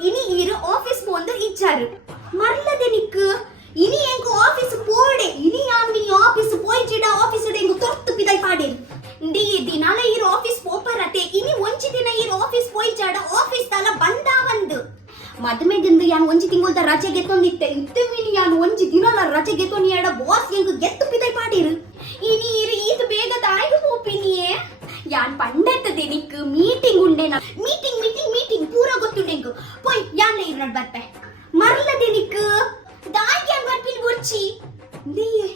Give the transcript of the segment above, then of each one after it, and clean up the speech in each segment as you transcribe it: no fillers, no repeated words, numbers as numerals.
இனி இரு ஆபீஸ் போந்து இச்சாரு மறலதே நிக்கு இனி எங்க ஆபீஸ் போடே இனி ஆம்பி ஆபீஸ் போயிச்சிடா ஆபீஸ் எங்க தொர்த்து பிதாய் பாடே ಡಿ ದಿನಾಲ ಇರ ಆಫೀಸ್ ಪೋಪರತೆ ಇನಿ ಒಂಚಿ ದಿನ ಇರ ಆಫೀಸ್ ಪೋಯಿಚಾಡ ಆಫೀಸ್ ತಲ ಬಂದ ಒಂದು ಮದುವೆಗಿಂದು ಯಾನ್ ಒಂಜಿ ತಿಂಗಳ ರಜೆ ಗೆತ್ತೊಂದಿತ್ತೆ ಇತ್ತೆ ಮಿನಿ ಯಾನ್ ಒಂಜಿ ದಿನಲ ರಜೆ ಗೆತ್ತೊನಿಯಾಡ ಬಾಸ್ ಎಂಗ್ ಗೆತ್ತು ಪಿದೈ ಪಾಡಿರು ಇನಿ ಇರು ಈದು ಬೇಗ ದಾಯಿಗ ಹೋಪಿನಿಯೇ ಯಾನ್ ಪಂಡೆತ್ತದೆ ನಿಕ್ಕು ಮೀಟಿಂಗ್ ಉಂಡೆನ ಮೀಟಿಂಗ್ ಪೂರ ಗೊತ್ತುಂಡೆಂಗು ಪೋಯ್ ಯಾನ್ಲೆ ಇರ್ನಡ್ ಬರ್ಪೆ ಮರ್ಲದೆ ನಿಕ್ಕು ದಾಯಿಗೆ ಯಾನ್ ಬರ್ಪಿನ್ ಗೊರ್ಚಿ ಡಿಯೇ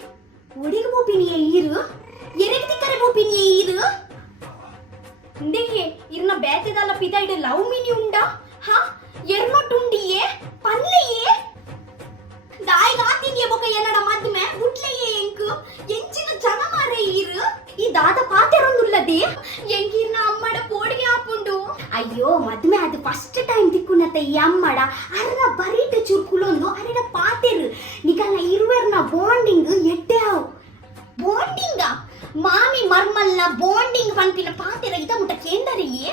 ಒಡಿಗೆ ಹೋಪಿನಿಯೇ ಇರು ಎರೆಗ್ ತಿಕ್ಕರೆ ಹೋಪಿನಿಯೇ ಇರು ಡಿಯೇ ಇರ್ನ ಬೇತೆದಲ್ಲ ಪಿದೈಡೆ ಲವ್ ಮಿನಿ ಉಂಡಾ ಹಾ ಎರ್ನೊಟ್ಟುಂಡಿಯೇ ಪಲ್ಲೆಯೇ ದಾಯಿಗ ಆತಿನಿಯೇ ಬೊಕ ಏನಡ ಮದ್ಮೆ ಉಟ್ಲೆಯೇ ಎಂಕು ಎಂಚಿನ ಜನ ಮಾರೆ ಇರು ಈ ದಾದ ಪಾತೆರೊಂದುಲ್ಲದೆ ಎಂಗಿರ್ನ ಅಮ್ಮಡ ಪೋಡಿಗೆ ಆಪುಂಡು ಅಯ್ಯೋ ಮದ್ಮೆ ಅದು ಫಸ್ಟ್ ಟೈಮ್ ದಿಕ್ಕುನತೆ ಈ ಅಮ್ಮಡ ಅರ್ನ ಬರೀಟ ಚುರ್ಕುಲೊಂದು ಅರೆಡ ಪಾತೆರು ನಿಗಲ್ಲ ಇರುವೆರ್ನ ಬಾಂಡಿಂಗ್ ಎಡ್ಡೆ ಆವು ಬಾಂಡಿಂಗ ಮಾಮಿ ಮರ್ಮಲ್ನ ಬಾಂಡಿಂಗ್ ಪನ್ಪಿನ ಪಾತೆರ ಇದ ಮುಟ್ಟ ಕೇಂದರಿಯೇ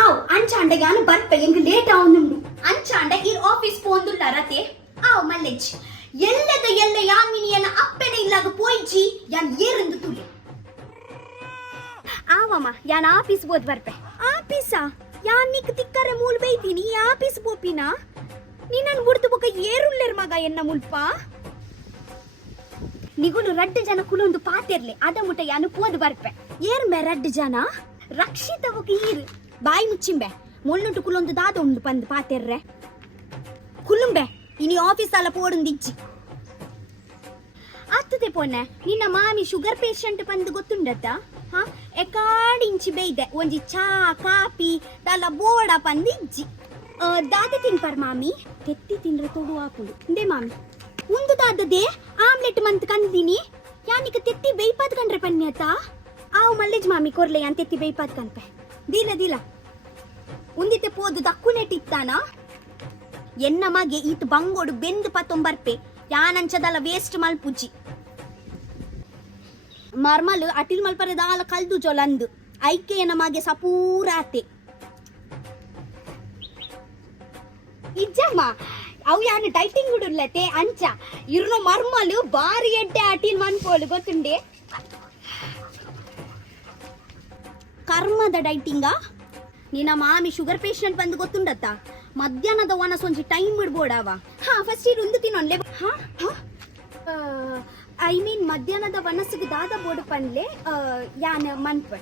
ಆವ್ ಅಂಚಾಂಡ ಯಾನು ಬರ್ಪೆ ಎಂಗ್ ಲೇಟ್ ಆವನುಂಡು ಅಂಚಾಂಡ ಈ ಆಫೀಸ್ ಪೋಂದುಲ್ಲ ರತೆ ಆವ್ ಮಲ್ಲೆಜ್ ಎಲ್ಲದ ಎಲ್ಲ ಯಾಮಿನಿಯನ ಅಪ್ಪೆನ ಇಲ್ಲಾಗ ಪೋಯ್ಜಿ ಯಾನ್ ಏರಂದು ತುಳಿ ಆವಮ್ಮ ಯಾನ್ ಆಫೀಸ್ ಹೋದ್ ಬರ್ಪೆ ಆಫೀಸಾ ಯಾನ್ ನಿಕ್ ತಿಕ್ಕರೆ ಮೂಲ್ ಬೈತೀನಿ ಆಫೀಸ್ ಪೋಪಿನಾ ನೀನನ್ ಬುಡ್ತು ಬೊಕ ಏರುಲ್ಲೆರ್ ಮಗ ಎನ್ನ ಮುಲ್ಪ ನಿಗುಲು ರಡ್ಡು ಜನ ಕುಲೊಂದು ಪಾತೆರ್ಲೆ ಅದ ಮುಟ್ಟ ಯಾನು ಪೋದ್ ಬರ್ಪೆ ಏರ್ಮೆ ರಡ್ಡು ಜನ ರಕ್ಷಿತ ಬೊಕ ಈರು ಬಾಯಿ ಮುಚ್ಚಿಂಬೆ ಮೊಳ್ಳುಂಟು ಕುಲೊಂದು ದಾದ ಉಂಡು ಪಂದು ಪಾತೆರ್ರೆ ಕುಲುಂಬೆ ಇನಿ ಆಫೀಸ್ ಅಲ್ಲ ಪೋಡುಂದಿಜ್ಜಿ ಅತ್ತತೆ ಪೊನ್ನೆ ನಿನ್ನ ಮಾಮಿ ಶುಗರ್ ಪೇಷಂಟ್ ಪಂದು ಗೊತ್ತುಂಡತ್ತ ಹಾ ಎಕಾಡಿಂಚಿ ಬೇಯ್ದೆ ಒಂಜಿ ಚಾ ಕಾಪಿ ತಲ ಬೋಡ ಪಂದಿಜ್ಜಿ ದಾದ ತಿನ್ಪರ್ ಮಾಮಿ ತೆತ್ತಿ ತಿಂದ್ರೆ ತೊಡು ಹಾಕುಡು ಇಂದೇ ಮಾಮಿ ಉಂದು ದಾದದೆ ಆಮ್ಲೆಟ್ ಮಂತ್ ಕಂದಿನಿ ಯಾನಿಕ ತೆತ್ತಿ ಬೇಯ್ಪಾದ್ ಕಂಡ್ರೆ ಪನ್ಯತ ಆವು ಮಲ್ಲೇಜ್ ಮಾಮಿ ಕೊರ್ಲೆ ಯಾನ್ ತೆತ್ತಿ ಬೇಯ್ಪಾದ್ ಕನ್ಪೆ ದಿಲ ಉಂದಿತೆ ಪೋದು ದಕ್ಕುನೆಟ್ಟಿತ್ತಾನ ಎನ್ನ ಮಗೆ ಈತ್ ಬಂಗೋಡು ಬೆಂದು ಪತ್ತೊಂಬರ್ಪೆ ಯಾನಂಚದಲ್ಲ ವೇಸ್ಟ್ ಮಲ್ಪುಜಿ ಮರ್ಮಲ್ ಅಟಿಲ್ ಮಲ್ಪರೆ ದಾಲ ಕಲ್ದು ಜೊಲಂದು ಐಕೆ ಎನ್ನ ಮಗೆ ಸಪೂರಾತೆ ಇಜ್ಜಮ್ಮ ಅವು ಯಾನು ಡೈಟಿಂಗ್ ಉಡುಲ್ಲತೆ ಅಂಚ ಇರ್ನ ಮರ್ಮಲು ಬಾರಿ ಎಡ್ಡೆ ಅಟಿಲ್ ಮನ್ಪೋಲು ಗೊತ್ತುಂಡೆ ಕರ್ಮದ ಡೈಟಿಂಗಾ ನಿನ್ನ ಮಾಮಿ ಶುಗರ್ ಪೇಷಂಟ್ ಬಂದು ಗೊತ್ತುಂಡತ್ತ ಮಧ್ಯಾಹ್ನದ ಒನಸ್ ಒಂಜಿ ಟೈಮ್ ಬಿಡ್ಬೋಡವ ಹಾ ಫಸ್ಟ್ ಇರು ಉಂದು ತಿನ್ನೊನ್ಲೆ ಹಾ ಐ ಮೀನ್ ಮಧ್ಯಾಹ್ನದ ವನಸ್ಸಿಗೆ ದಾದ ಬೋಡು ಪನ್ಲೆ ಯಾನ್ ಮನ್ಪೆ